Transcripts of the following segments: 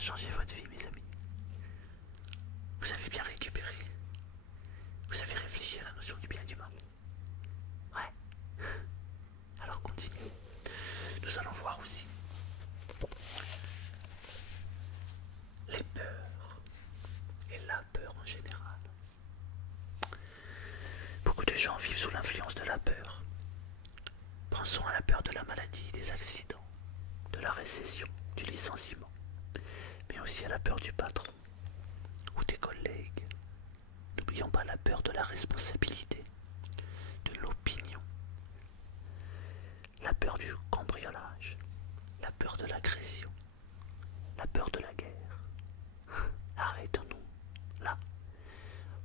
changé votre vie, mes amis. Vous avez bien récupéré. Vous avez réfléchi à la notion du bien et du mal. Ouais. Alors continuez. Nous allons voir aussi les peurs et la peur en général. Beaucoup de gens vivent sous l'influence de la peur. Pensons à la peur de la maladie, des accidents, de la récession, du licenciement, mais aussi à la peur du patron ou des collègues. N'oublions pas la peur de la responsabilité, de l'opinion, la peur du cambriolage, la peur de l'agression, la peur de la guerre. Arrêtons-nous là.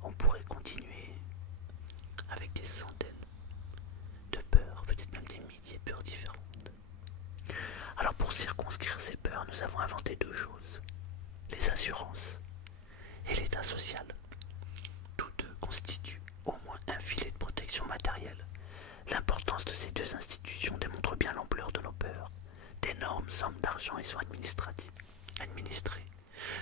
On pourrait continuer avec des centaines de peurs, peut-être même des milliers de peurs différentes. Alors pour circonscrire ces peurs, nous avons inventé deux choses. Les assurances et l'état social. Tous deux constituent au moins un filet de protection matérielle. L'importance de ces deux institutions démontre bien l'ampleur de nos peurs. D'énormes sommes d'argent y sont administrées.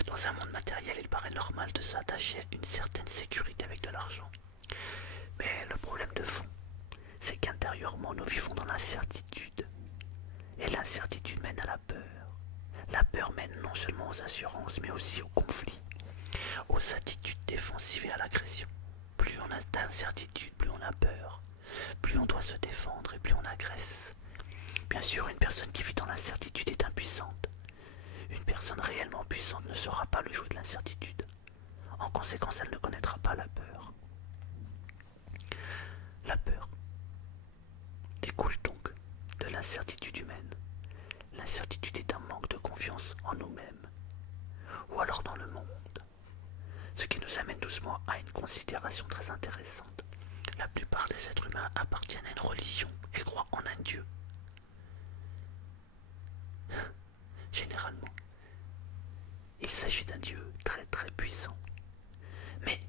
Dans un monde matériel, il paraît normal de s'attacher à une certaine sécurité avec de l'argent. Mais le problème de fond, c'est qu'intérieurement, nous vivons dans l'incertitude. Et l'incertitude mène à la peur. La peur mène non seulement aux assurances, mais aussi au conflit, aux attitudes défensives et à l'agression. Plus on a d'incertitude, plus on a peur. Plus on doit se défendre et plus on agresse. Bien sûr, une personne qui vit dans l'incertitude est impuissante. Une personne réellement puissante ne saura pas le jouer de l'incertitude. En conséquence, elle ne connaîtra pas la peur. La peur découle donc de l'incertitude humaine. L'incertitude est un manque de confiance en nous-mêmes, ou alors dans le monde. Ce qui nous amène doucement à une considération très intéressante. La plupart des êtres humains appartiennent à une religion et croient en un Dieu. Généralement, il s'agit d'un Dieu très très puissant. Mais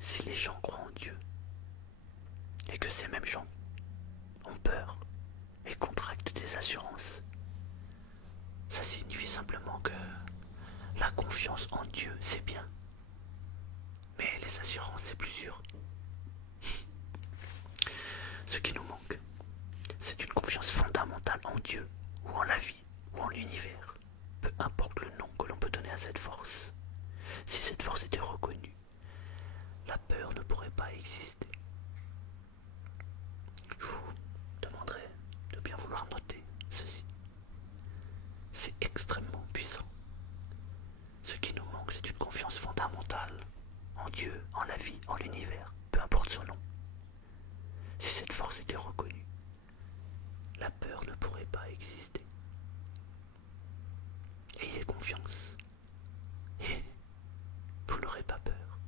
si les gens croient en Dieu, et que ces mêmes gens ont peur et contractent des assurances, ça signifie simplement que la confiance en Dieu, c'est bien. Mais les assurances, c'est plus sûr. Ce qui nous manque, c'est une confiance fondamentale en Dieu, ou en la vie, ou en l'univers. Peu importe le nom que l'on peut donner à cette force. Si cette force était reconnue, la peur ne pourrait pas exister. Je vous demanderai de bien vouloir noter ceci. C'est extrêmement puissant. Ce qui nous manque, c'est une confiance fondamentale en Dieu, en la vie, en l'univers, peu importe son nom. Si cette force était reconnue, la peur ne pourrait pas exister. Ayez confiance et vous n'aurez pas peur.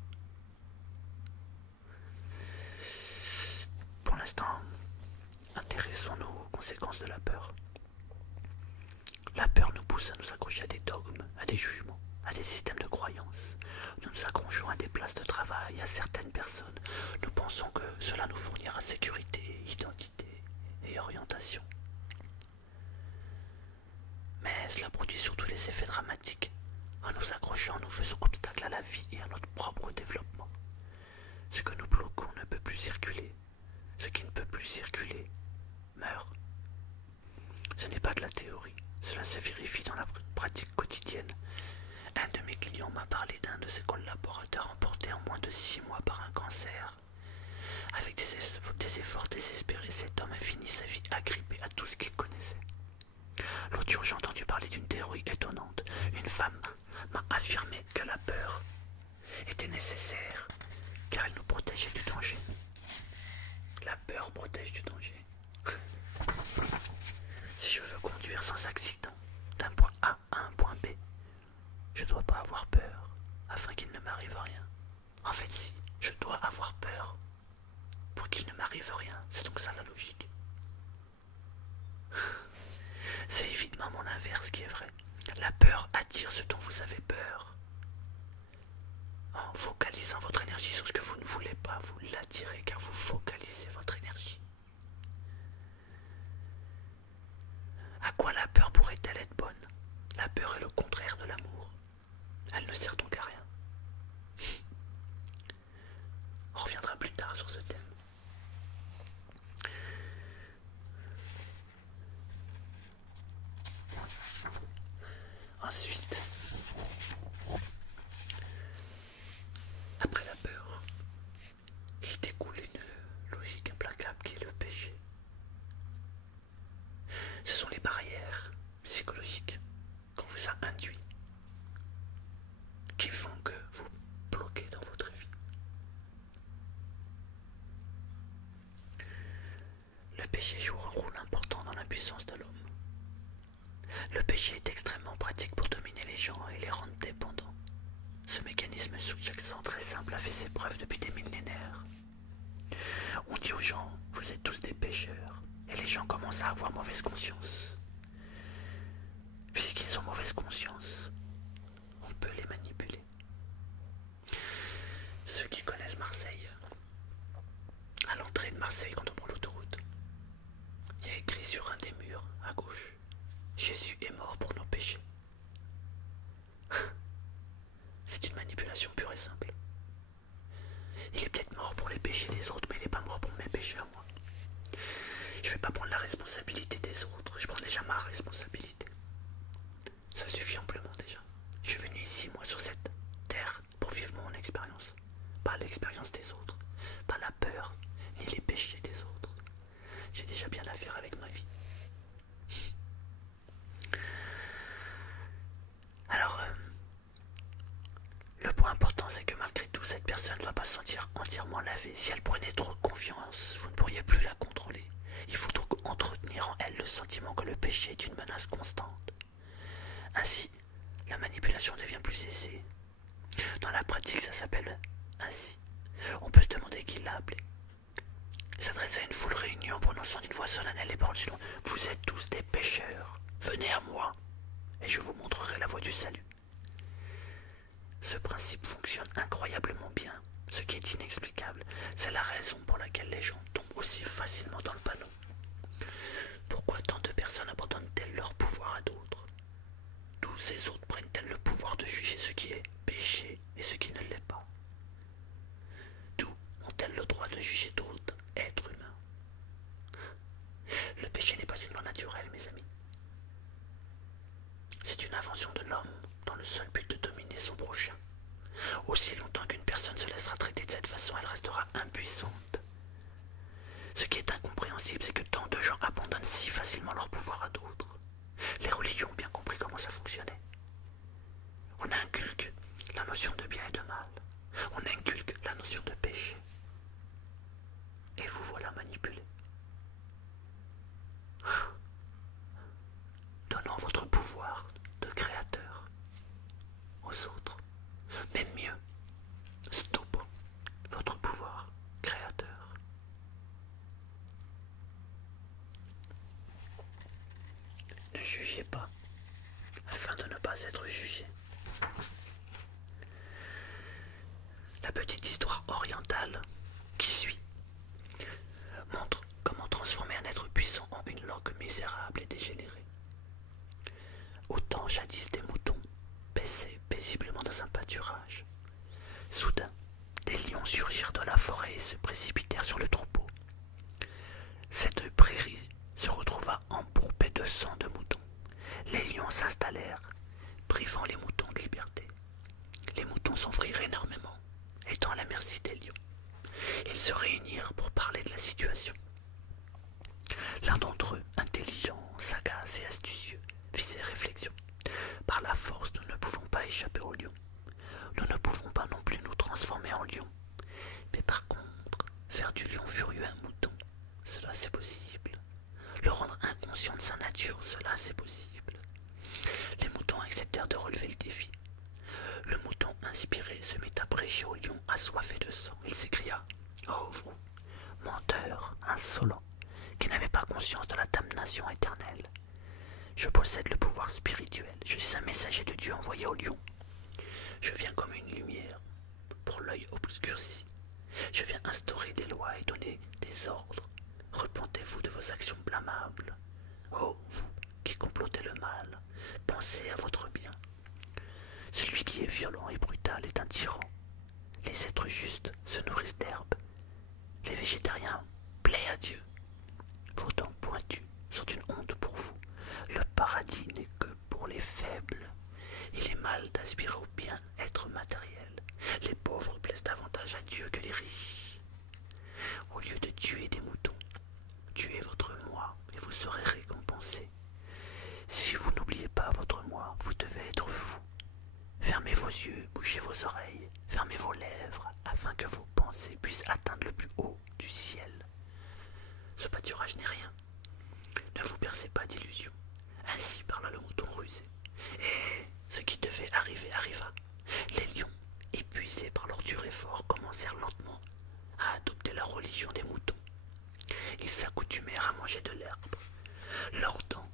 Pour l'instant, intéressons-nous aux conséquences de la peur. La peur nous pousse à nous accrocher à des dogmes, à des jugements, à des systèmes de croyances. Nous nous accrochons à des places de travail, à certaines personnes. Nous pensons que cela nous fournira sécurité, identité et orientation. Mais cela produit surtout des effets dramatiques. En nous accrochant, nous faisons obstacle à la vie et à notre propre développement. Ce que nous bloquons ne peut plus circuler. Ce qui ne peut plus circuler meurt. Ce n'est pas de la théorie. Cela se vérifie dans la pratique quotidienne. Un de mes clients m'a parlé d'un de ses collaborateurs emporté en moins de 6 mois par un cancer. Avec des efforts désespérés, cet homme a fini sa vie agrippé à tout ce qu'il connaissait. L'autre jour, j'ai entendu parler d'une théorie étonnante. Une femme m'a affirmé que la peur était nécessaire car elle nous protégeait du danger. La peur protège du danger. Si je veux conduire sans accident d'un point A à un point B, je ne dois pas avoir peur afin qu'il ne m'arrive rien. En fait, si, je dois avoir peur pour qu'il ne m'arrive rien. C'est donc ça la logique. C'est évidemment mon inverse qui est vrai. La peur attire ce dont vous avez peur. En focalisant votre énergie sur ce que vous ne voulez pas, vous l'attirez car vous focalisez votre énergie. À quoi la peur pourrait-elle être bonne? La peur est le contraire de l'amour. tard sur ce thème. Ensuite, après la peur, il découle une logique implacable qui est le péché. Ce sont les barrières psychologiques qu'on vous a induites qui font que vous bloquez dans votre vie. Le péché joue un rôle important dans la puissance de l'homme. Le péché est extrêmement pratique pour dominer les gens et les rendre dépendants. Ce mécanisme sous-jacent très simple a fait ses preuves depuis des millénaires. On dit aux gens, vous êtes tous des pécheurs, et les gens commencent à avoir mauvaise conscience. Puisqu'ils ont mauvaise conscience, on peut les manipuler. Ceux qui connaissent Marseille, à l'entrée de Marseille quand on prend l'autoroute, il y a écrit sur un des murs à gauche, Jésus est mort pour nos péchés. C'est une manipulation pure et simple. Il est peut-être mort pour les péchés des autres, mais il n'est pas mort pour mes péchés à moi. Je ne vais pas prendre la responsabilité des autres, je prends déjà ma responsabilité. Ça suffit amplement déjà. Je suis venu ici, moi, sur cette terre, pour vivre mon expérience. Pas l'expérience des autres, pas la peur, ni les péchés des autres. J'ai déjà bien à faire avec ma vie. Alors, le point important, c'est que malgré tout, cette personne ne va pas se sentir entièrement lavée. Si elle prenait trop de confiance, vous ne pourriez plus la contrôler. Il faut donc entretenir en elle le sentiment que le péché est une menace constante. Ainsi, la manipulation devient plus aisée. Dans la pratique, ça s'appelle ainsi. On peut se demander qui l'a appelé. Il s'adresse à une foule réunie en prononçant d'une voix solennelle les paroles suivantes. Vous êtes tous des pécheurs. Venez à moi, et je vous montrerai la voie du salut. Ce principe fonctionne incroyablement bien, ce qui est inexplicable. C'est la raison pour laquelle les gens tombent aussi facilement dans le panneau. Pourquoi tant de personnes abandonnent-elles leur pouvoir à d'autres? D'où ces autres prennent-elles le pouvoir de juger ce qui est péché et ce qui ne l'est pas? D'où ont-elles le droit de juger d'autres êtres humains? Le péché n'est pas une loi naturelle, mes amis. C'est une invention de l'homme dans le seul but de dominer son prochain. Aussi longtemps qu'une personne se laissera traiter de cette façon, elle restera impuissante. Ce qui est incompréhensible, c'est que tant de gens abandonnent si facilement leur pouvoir à d'autres. Les religions ont bien compris comment ça fonctionnait. On inculque la notion de bien et de mal. On inculque la notion de péché. Et vous voilà manipulé. Donnant votre pouvoir de créateur aux autres. Même mieux, stoppons votre pouvoir créateur. Ne jugez pas, afin de ne pas être jugé. La petite histoire orientale qui suit montre comment transformer un être puissant en une langue misérable et dégénérée. Autant jadis des moutons paissaient paisiblement dans un pâturage. Soudain, des lions surgirent de la forêt et se précipitèrent sur le troupeau. Cette prairie se retrouva embourbée de sang de moutons. Les lions s'installèrent, privant les moutons de liberté. Les moutons s'enfuirent énormément, étant à la merci des lions. Ils se réunirent pour parler de la situation. L'un d'entre eux, intelligent, sagace et astucieux, fit ses réflexions. Par la force, nous ne pouvons pas échapper au lion. Nous ne pouvons pas non plus nous transformer en lion. Mais par contre, faire du lion furieux un mouton, cela c'est possible. Le rendre inconscient de sa nature, cela c'est possible. Les moutons acceptèrent de relever le défi. Le mouton inspiré se mit à prêcher au lion assoiffé de sang. Il s'écria « Oh vous, menteur, insolent, qui n'avez pas conscience de la damnation éternelle. Je possède le pouvoir spirituel, je suis un messager de Dieu envoyé au lion. Je viens comme une lumière pour l'œil obscurci. Je viens instaurer des lois et donner des ordres. Repentez-vous de vos actions blâmables. Oh, vous qui complotez le mal, pensez à votre bien. Celui qui est violent et brutal est un tyran. Les êtres justes se nourrissent d'herbes végétariens plaît à Dieu. Vos dents pointues sont une honte pour vous. Le paradis n'est que pour les faibles. Il est mal d'aspirer au bien-être matériel. Les pauvres plaisent davantage à Dieu que les riches. Au lieu de tuer des moutons, tuez votre moi et vous serez récompensé. Si vous n'oubliez pas votre moi, vous devez être fou. Fermez vos yeux, bouchez vos oreilles, fermez vos lèvres, afin que vos pensées puissent atteindre le plus haut du ciel. Ce pâturage n'est rien. Ne vous percez pas d'illusions. Ainsi parla le mouton rusé. Et ce qui devait arriver arriva. Les lions, épuisés par leur dur effort, commencèrent lentement à adopter la religion des moutons. Ils s'accoutumèrent à manger de l'herbe. Leurs dents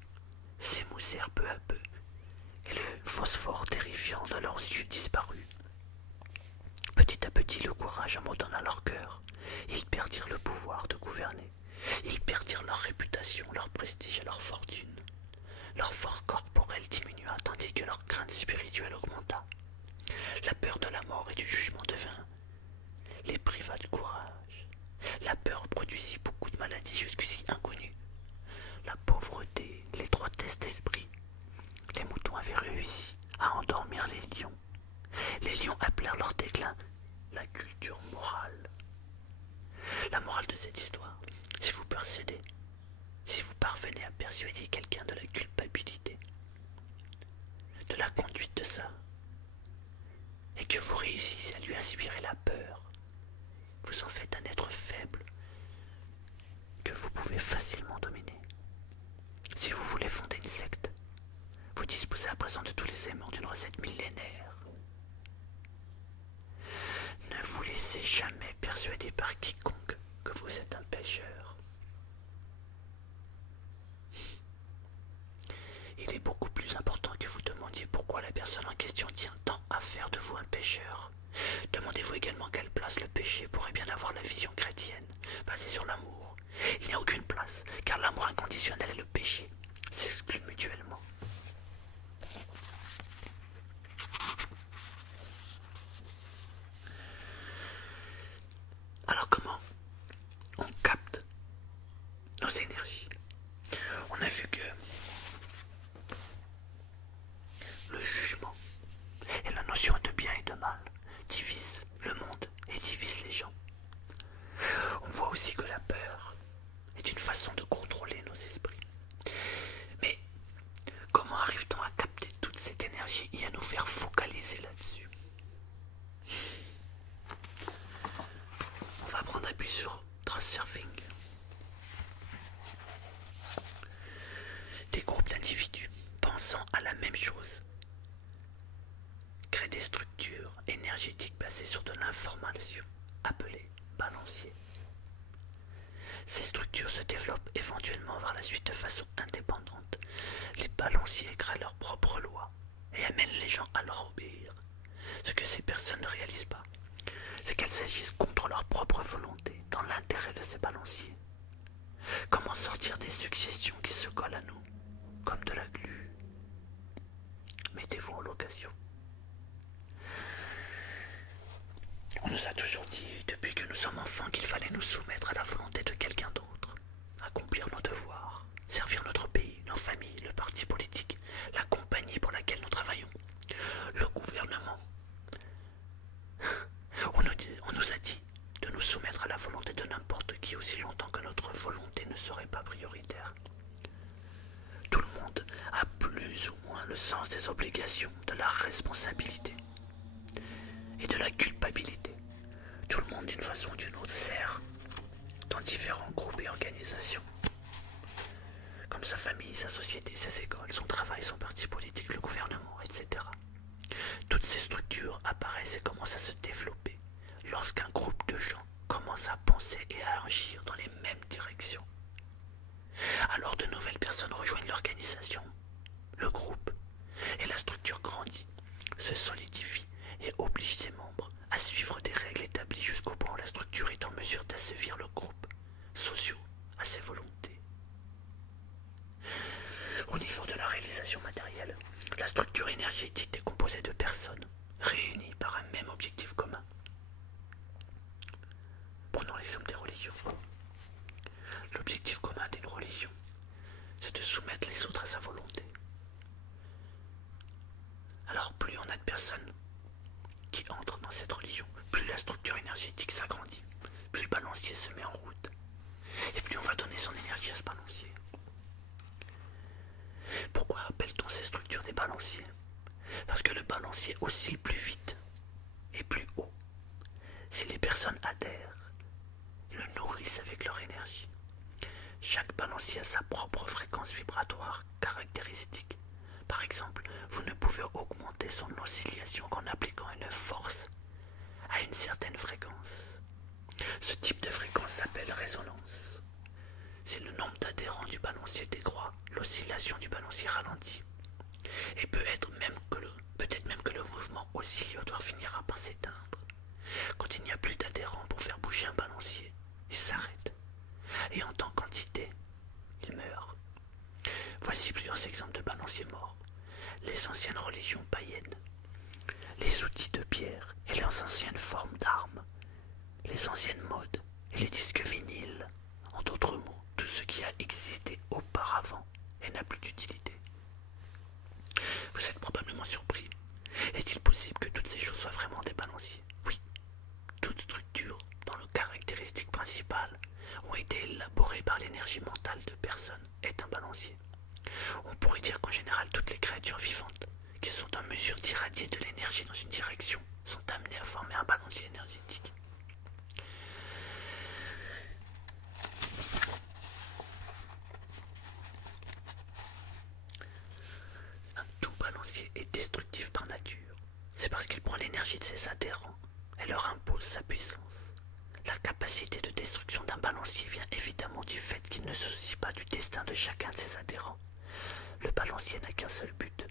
s'émoussèrent peu à peu, et le phosphore terrifiant de leurs yeux disparut. Petit à petit, le courage abandonna leur cœur. Ils perdirent le pouvoir de gouverner. Ils perdirent leur réputation, leur prestige et leur fortune. Leur force corporelle diminua tandis que leur crainte spirituelle augmenta. La peur de la mort et du jugement devint les priva de courage. La peur produisit beaucoup de maladies jusqu'ici inconnues. La pauvreté, l'étroitesse d'esprit. Les moutons avaient réussi à endormir les lions. Les lions appelèrent leur déclin la culture morale. La morale de cette histoire, si vous parvenez à persuader quelqu'un de la culpabilité, de la conduite de ça, et que vous réussissez à lui inspirer la peur, vous en faites un être faible que vous pouvez facilement dominer. Si vous voulez fonder une secte, vous disposez à présent de tous les éléments d'une recette millénaire. Ne vous laissez jamais persuader par quiconque que vous êtes un pécheur. Il est beaucoup plus important que vous demandiez pourquoi la personne en question tient tant à faire de vous un pécheur. Demandez-vous également quelle place le péché pourrait bien avoir la vision chrétienne, basée sur l'amour. Il n'y a aucune place, car l'amour inconditionnel et le péché s'excluent mutuellement. Alors comment on capte nos énergies? On a vu que le jugement et la notion de bien et de mal divisent le monde et divisent les gens. On voit aussi que la peur est une façon de contrôler nos esprits. Mais comment arrive-t-on à capter toute cette énergie et à nous faire focaliser là-dessus? On va prendre appui sur Transurfing. Des groupes d'individus pensant à la même chose créent des structures énergétiques basées sur de l'information, appelées balanciers. Ces structures se développent éventuellement par la suite de façon indépendante. Les balanciers créent leurs propres lois et amènent les gens à leur obéir. Ce que ces personnes ne réalisent pas, c'est qu'elles agissent contre leur propre volonté, dans l'intérêt de ces balanciers. Comment sortir des suggestions qui se collent à nous, comme de la glu? Mettez-vous en location. On nous a toujours dit, depuis que nous sommes enfants, qu'il fallait nous soumettre à la volonté de quelqu'un d'autre, accomplir nos devoirs, servir notre pays, nos familles, le parti politique, la compagnie pour laquelle nous travaillons, le gouvernement. On nous a dit de nous soumettre à la volonté de n'importe qui aussi longtemps que notre volonté ne serait pas prioritaire. Tout le monde a plus ou moins le sens des obligations, de la responsabilité et de la culpabilité. Tout le monde, d'une façon ou d'une autre, sert dans différents groupes et organisations. Comme sa famille, sa société, ses écoles, son travail, son parti politique, le gouvernement, etc. Toutes ces structures apparaissent et commencent à se développer lorsqu'un groupe de gens commence à penser et à agir dans les mêmes directions. Alors de nouvelles personnes rejoignent l'organisation, le groupe, et la structure grandit, se solidifie et oblige ses membres à suivre des règles établies jusqu'au point où la structure est en mesure d'asservir le groupe social à ses volontés. Au niveau de la réalisation matérielle, la structure énergétique est composée de personnes réunies par un même objectif commun. Prenons l'exemple des religions. religion. L'objectif commun d'une religion, c'est de soumettre les autres à sa volonté. Alors plus on a de personnes qui entrent dans cette religion, plus la structure énergétique s'agrandit, plus le balancier se met en route, et plus on va donner son énergie à ce balancier. Pourquoi appelle-t-on ces structures des balanciers? Parce que le balancier oscille plus vite et plus haut. Si les personnes adhèrent, le nourrissent avec leur énergie. Chaque balancier a sa propre fréquence vibratoire caractéristique. Par exemple, vous ne pouvez augmenter son oscillation qu'en appliquant une force à une certaine fréquence. Ce type de fréquence s'appelle résonance. Si le nombre d'adhérents du balancier décroît, l'oscillation du balancier ralentit. Et peut-être même que le mouvement oscillatoire finira par s'éteindre. Quand il n'y a plus d'adhérents pour faire bouger un balancier, il s'arrête. Et en tant qu'entité, il meurt. Voici plusieurs exemples de balanciers morts. Les anciennes religions païennes, les outils de pierre et les anciennes formes d'armes, les anciennes modes et les disques vinyles, en d'autres mots, tout ce qui a existé auparavant et n'a plus d'utilité. Vous êtes probablement surpris. Est-il possible que toutes ces choses soient vraiment des balanciers? Oui. Toute structure dont les caractéristiques principales ont été élaborées par l'énergie mentale de personnes est un balancier. On pourrait dire qu'en général, toutes les créatures vivantes qui sont en mesure d'irradier de l'énergie dans une direction sont amenées à former un balancier énergétique. Tout balancier est destructif par nature. C'est parce qu'il prend l'énergie de ses adhérents et leur impose sa puissance. La capacité de destruction d'un balancier vient évidemment du fait qu'il ne se soucie pas du destin de chacun de ses adhérents. Le balancier n'a qu'un seul but,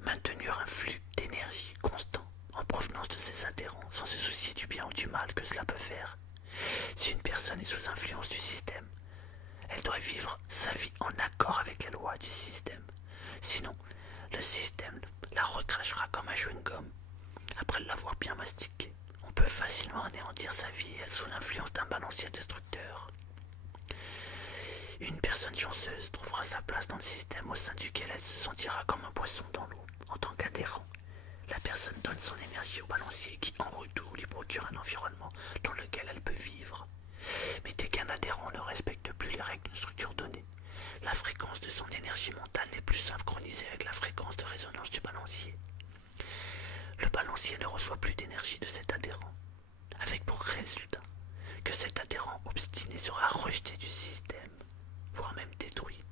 maintenir un flux d'énergie constant en provenance de ses adhérents sans se soucier du bien ou du mal que cela peut faire. Si une personne est sous influence du système, elle doit vivre sa vie en accord avec les lois du système. Sinon, le système la recrachera comme un chewing-gum après l'avoir bien mastiqué. On peut facilement anéantir sa vie et être sous l'influence d'un balancier destructeur. Une personne chanceuse trouvera sa place dans le système au sein duquel elle se sentira comme un poisson dans l'eau. En tant qu'adhérent, la personne donne son énergie au balancier qui, en retour, lui procure un environnement dans lequel elle peut vivre. Mais dès qu'un adhérent ne respecte plus les règles d'une structure donnée, la fréquence de son énergie mentale n'est plus synchronisée avec la fréquence de résonance du balancier. Le balancier ne reçoit plus d'énergie de cet adhérent, avec pour résultat que cet adhérent obstiné sera rejeté du système, voire même détruit.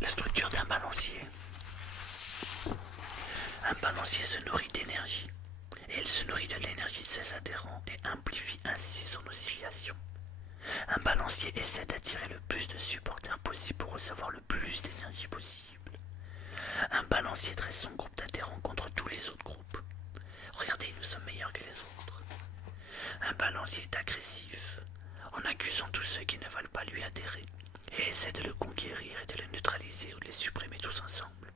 La structure d'un balancier. Un balancier se nourrit d'énergie, et il se nourrit de l'énergie de ses adhérents et amplifie ainsi son oscillation. Un balancier essaie d'attirer le plus de supporters possible pour recevoir le plus d'énergie possible. Un balancier dresse son groupe d'adhérents contre tous les autres groupes. Regardez, nous sommes meilleurs que les autres. Un balancier est agressif, en accusant tous ceux qui ne veulent pas lui adhérer, et essaie de le conquérir et de le neutraliser ou de les supprimer tous ensemble.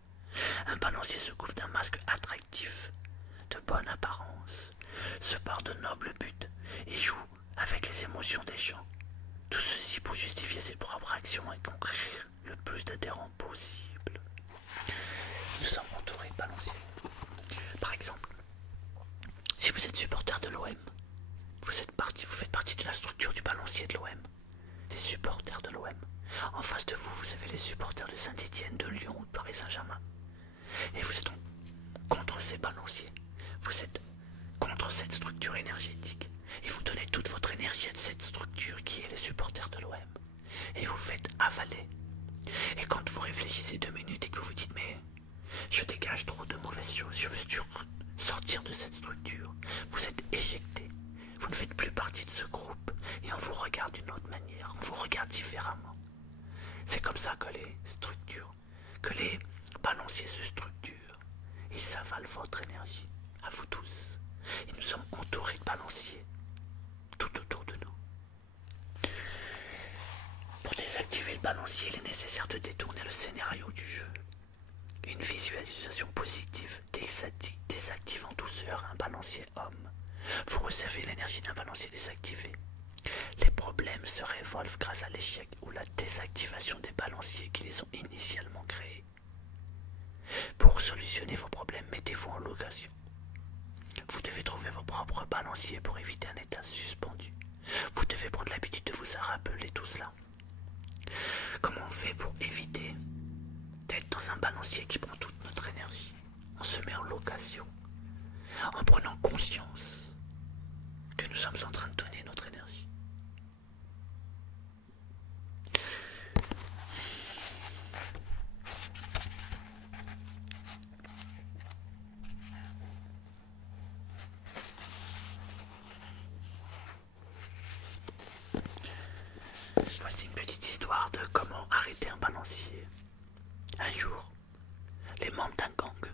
Un balancier se couvre d'un masque attractif, de bonne apparence, se part de nobles buts et joue avec les émotions des gens. Tout ceci pour justifier ses propres actions et conquérir le plus d'adhérents possible. Nous sommes entourés de balanciers. Par exemple, si vous êtes supporter de l'OM, vous faites partie de la structure du balancier de l'OM, des supporters de l'OM. En face de vous, vous avez les supporters de Saint-Étienne, de Lyon ou de Paris Saint-Germain. Et vous êtes donc contre ces balanciers. Vous êtes contre cette structure énergétique. Et vous donnez toute votre énergie à cette structure qui est les supporters de l'OM. Et vous faites avaler. Et quand vous réfléchissez 2 minutes et que vous vous dites « mais je dégage trop de mauvaises choses, je veux sortir de cette structure », vous êtes éjecté. Vous ne faites plus partie de ce groupe et on vous regarde d'une autre manière, on vous regarde différemment. C'est comme ça que les balanciers se structurent. Ils avalent votre énergie, à vous tous. Et nous sommes entourés de balancier tout autour de nous. Pour désactiver le balancier, il est nécessaire de détourner le scénario du jeu. Une visualisation positive désactive en douceur un balancier homme. Vous recevez l'énergie d'un balancier désactivé. Les problèmes se révolvent grâce à l'échec ou la désactivation des balanciers qui les ont initialement créés. Pour solutionner vos problèmes, mettez-vous en location. Vous devez trouver vos propres balanciers pour éviter un état suspendu. Vous devez prendre l'habitude de vous rappeler tout cela. Comment on fait pour éviter d'être dans un balancier qui prend toute notre énergie? On se met en location, en prenant conscience que nous sommes en train de donner notre énergie. Voici une petite histoire de comment arrêter un balancier. Un jour, les membres d'un gang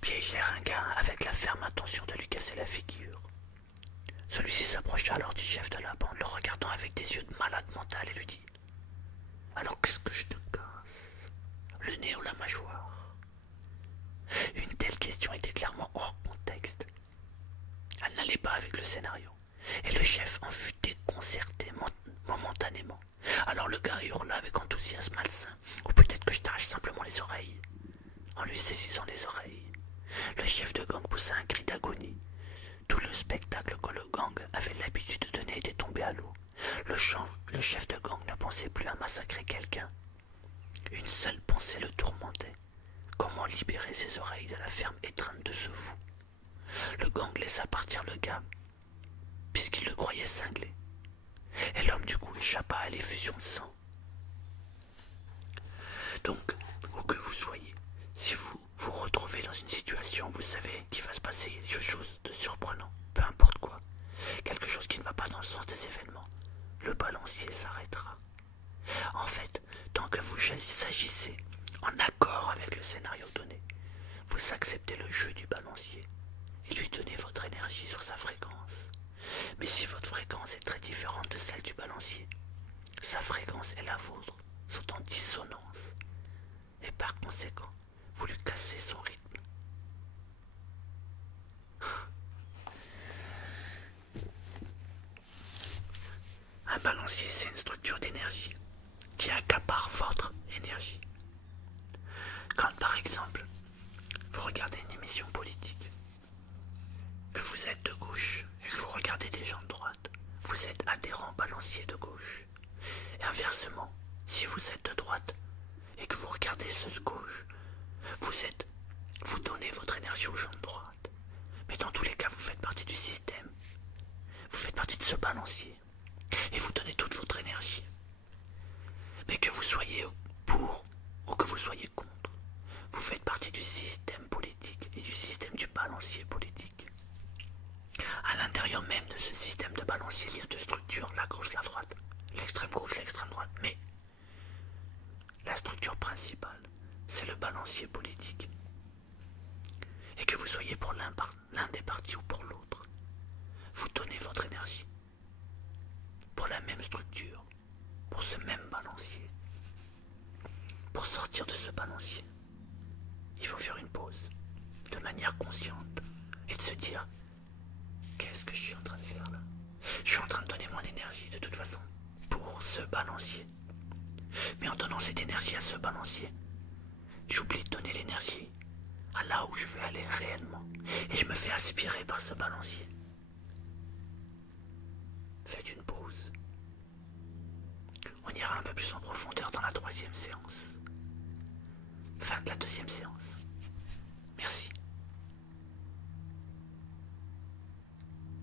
piégèrent un gars avec la ferme intention de lui casser la figure. Celui-ci s'approcha alors du chef de la bande, le regardant avec des yeux de malade mental et lui dit: « Alors qu'est-ce que je te casse? Le nez ou la mâchoire ?» Une telle question était clairement hors contexte. Elle n'allait pas avec le scénario, et le chef en fut déconcerté momentanément. Alors le gars hurla avec enthousiasme malsain: « Ou peut-être que je t'arrache simplement les oreilles ?» En lui saisissant les oreilles, le chef de gang poussa un cri d'agonie. Tout le spectacle que le gang avait l'habitude de donner était tombé à l'eau. Le chef de gang ne pensait plus à massacrer quelqu'un. Une seule pensée le tourmentait: comment libérer ses oreilles de la ferme étreinte de ce fou. Le gang laissa partir le gars, puisqu'il le croyait cinglé, et l'homme du coup échappa à l'effusion de sang. Donc, où que vous soyez, si vous vous retrouvez dans une situation, vous savez qu'il va se passer quelque chose de surprenant, peu importe quoi, quelque chose qui ne va pas dans le sens des événements, le balancier s'arrêtera. En fait, tant que vous agissez en accord avec le scénario donné, vous acceptez le jeu du balancier et lui donnez votre énergie sur sa fréquence. Mais si votre fréquence est très différente de celle du balancier, sa fréquence et la vôtre sont en dissonance, et par conséquent, vous lui cassez son rythme. Un balancier, c'est une structure d'énergie qui accapare votre énergie. Quand par exemple, vous regardez une émission politique, que vous êtes de gauche et que vous regardez des gens de droite, vous êtes adhérent balancier de gauche. Et inversement, si vous êtes de droite et que vous regardez ceux de gauche, vous donnez votre énergie aux gens de droite. Mais dans tous les cas, vous faites partie du système. Vous faites partie de ce balancier. Et vous donnez toute votre énergie. Mais que vous soyez pour ou que vous soyez contre, vous faites partie du système politique et du système du balancier politique. À l'intérieur même de ce système de balancier, il y a deux structures, la gauche, la droite, l'extrême gauche, l'extrême droite. Mais la structure principale, c'est le balancier politique. Et que vous soyez pour l'un des partis ou pour l'autre, vous donnez votre énergie pour la même structure, pour ce même balancier. Pour sortir de ce balancier, il faut faire une pause de manière consciente et de se dire: qu'est-ce que je suis en train de faire là? Je suis en train de donner mon énergie de toute façon pour ce balancier. Mais en donnant cette énergie à ce balancier, j'oublie de donner l'énergie à là où je veux aller réellement. Et je me fais aspirer par ce balancier. Faites une pause. On ira un peu plus en profondeur dans la troisième séance. Fin de la deuxième séance.